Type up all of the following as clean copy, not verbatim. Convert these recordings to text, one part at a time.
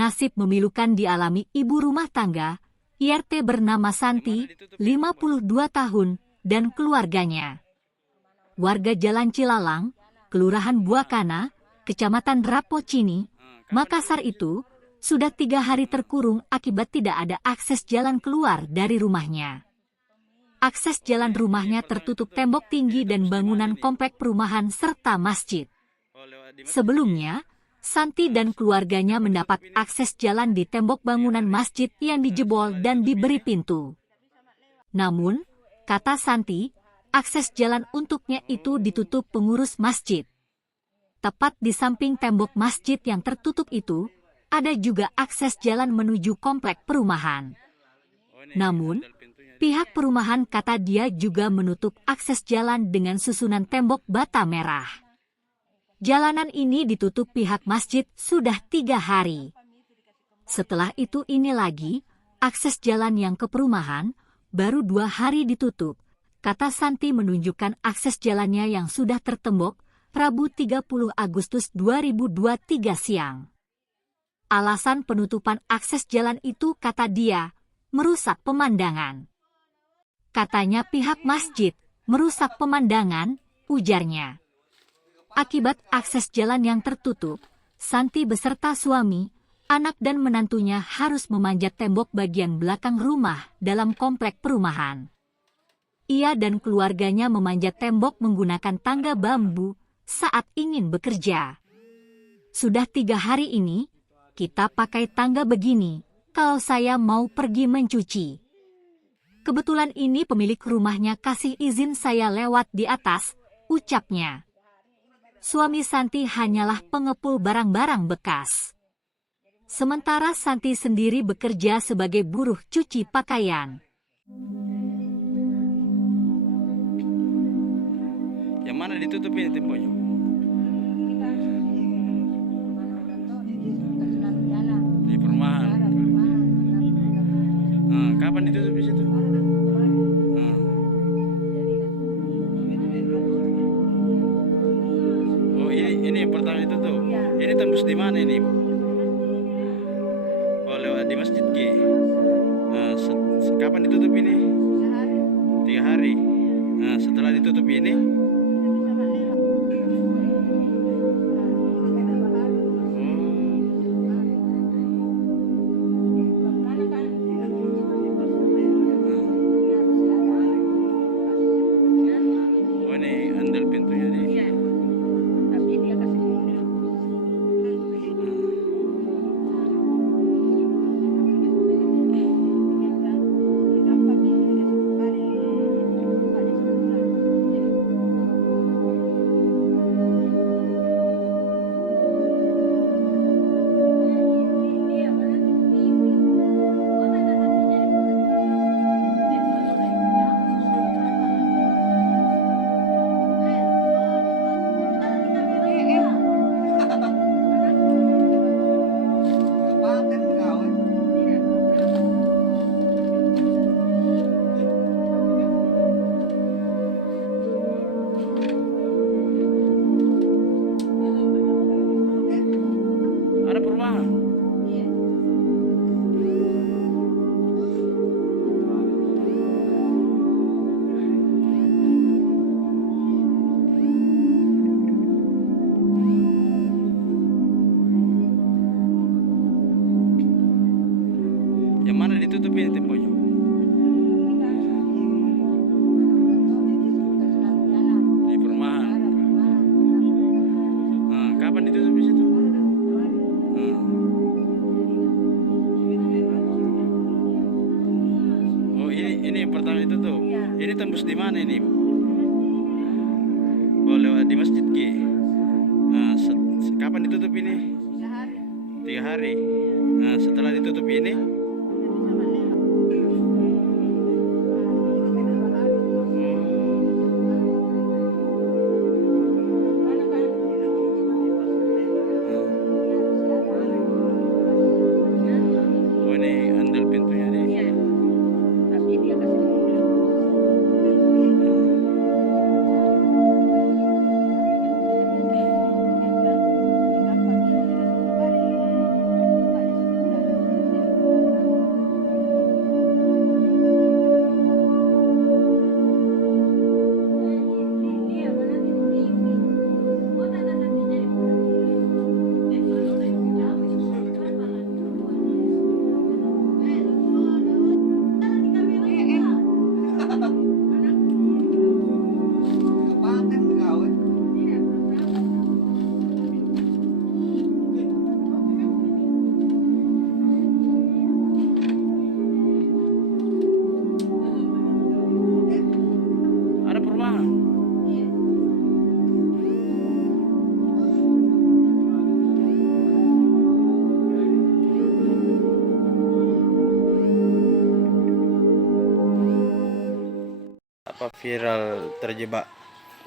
Nasib memilukan dialami ibu rumah tangga, IRT bernama Santi, 52 tahun, dan keluarganya. Warga Jalan Cilalang, Kelurahan Buakana, Kecamatan Rapocini, Makassar itu, sudah 3 hari terkurung akibat tidak ada akses jalan keluar dari rumahnya. Akses jalan rumahnya tertutup tembok tinggi dan bangunan komplek perumahan serta masjid. Sebelumnya, Santi dan keluarganya mendapat akses jalan di tembok bangunan masjid yang dijebol dan diberi pintu. Namun, kata Santi, akses jalan untuknya itu ditutup pengurus masjid. Tepat di samping tembok masjid yang tertutup itu, ada juga akses jalan menuju komplek perumahan. Namun, pihak perumahan kata dia juga menutup akses jalan dengan susunan tembok bata merah. Jalanan ini ditutup pihak masjid sudah 3 hari. Setelah itu ini lagi, akses jalan yang ke perumahan, baru 2 hari ditutup. Kata Santi menunjukkan akses jalannya yang sudah tertembok, Rabu 30 Agustus 2023 siang. Alasan penutupan akses jalan itu kata dia, merusak pemandangan. Katanya pihak masjid, merusak pemandangan, ujarnya. Akibat akses jalan yang tertutup, Santi beserta suami, anak dan menantunya harus memanjat tembok bagian belakang rumah dalam komplek perumahan. Ia dan keluarganya memanjat tembok menggunakan tangga bambu saat ingin bekerja. Sudah 3 hari ini, kita pakai tangga begini kalau saya mau pergi mencuci. Kebetulan ini pemilik rumahnya kasih izin saya lewat di atas, ucapnya. Suami Santi hanyalah pengepul barang-barang bekas. Sementara Santi sendiri bekerja sebagai buruh cuci pakaian. Yang mana ditutup ini temboknya? Di perumahan. Kapan ditutup di situ? Oh ini yang pertama ditutup. Ini tembus di mana ini? Oh lewat di masjid G. Kapan ditutup ini? 3 hari. Setelah ditutup ini? Ada perumahan. Yang mana ditutup ini temboknya? Di perumahan. Kapan ditutup di situ? Oh ini yang pertama ditutup. Ini tembus di mana ini? Oh lewat di masjid G. Kapan ditutup ini? 3 hari. Setelah ditutup ini? Apa viral terjebak?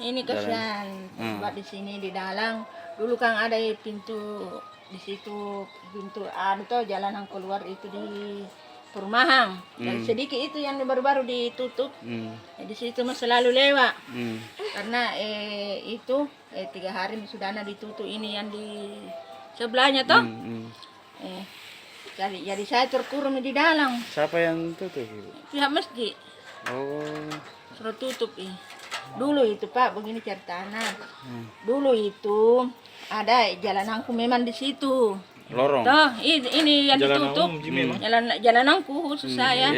Ini kasihan terjebak di sini di dalam. Dulu kan ada pintu di situ, pintu tuh jalanan keluar itu di perumahan. Dan sedikit itu yang baru-baru ditutup. Di situ mah selalu lewat. Karena itu 3 hari sudah ditutup ini yang di sebelahnya toh. Jadi saya terkurung di dalam. Siapa yang tutup? Pihak masjid. Oh. Suruh tutup Dulu itu Pak, begini ceritanya. Dulu itu ada jalananku memang di situ. Lorong. Toh, ini yang ditutup. Jalananku khusus saya.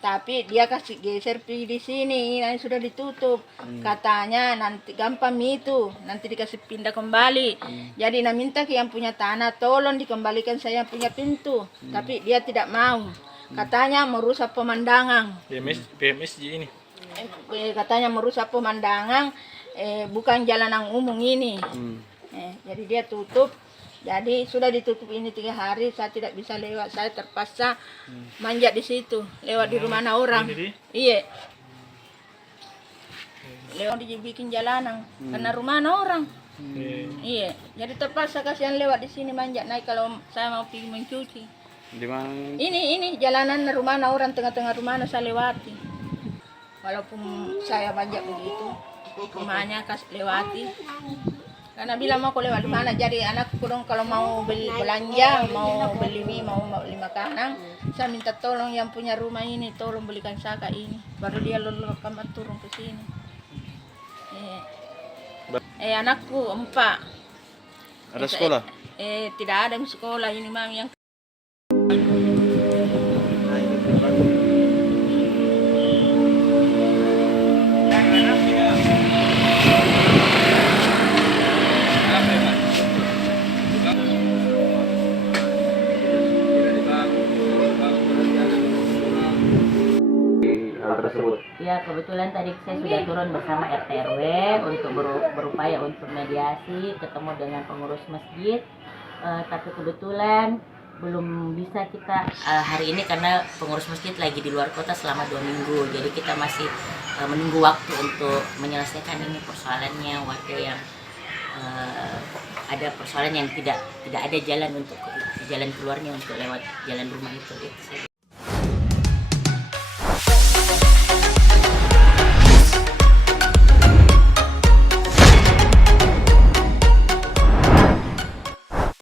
Tapi dia kasih geser pergi di sini, yang sudah ditutup. Katanya nanti gampang itu, nanti dikasih pindah kembali. Jadi minta ke yang punya tanah, tolong dikembalikan saya punya pintu. Tapi dia tidak mau. Katanya merusak pemandangan. PMSJ ini. Katanya merusak pemandangan, bukan jalanan umum ini. Jadi dia tutup. Jadi sudah ditutup ini 3 hari, saya tidak bisa lewat. Saya terpaksa manjat di situ, lewat di rumah orang. Iya. Lewat dibikin jalanan karena rumah orang. Iya. Jadi terpaksa kasihan lewat di sini manjat naik kalau saya mau pergi mencuci. Di mana? Ini jalanan rumah orang, tengah-tengah rumah saya lewati. Walaupun saya manjat begitu, rumahnya kasih lewati. Karena bilang mau lewat di mana, jadi anakku dong kalau mau beli belanja, mau beli mie, mau beli makanan, saya minta tolong yang punya rumah ini, tolong belikan saka ini. Baru dia lulus kamar turun ke sini. Anakku 4. Ada sekolah? Tidak ada sekolah, ini mami yang Ya, kebetulan tadi saya sudah turun bersama RT RW untuk berupaya untuk mediasi, ketemu dengan pengurus masjid. Tapi kebetulan belum bisa kita hari ini karena pengurus masjid lagi di luar kota selama 2 minggu. Jadi kita masih menunggu waktu untuk menyelesaikan ini persoalannya, warga yang ada persoalan yang tidak ada jalan untuk jalan keluarnya untuk lewat jalan rumah itu.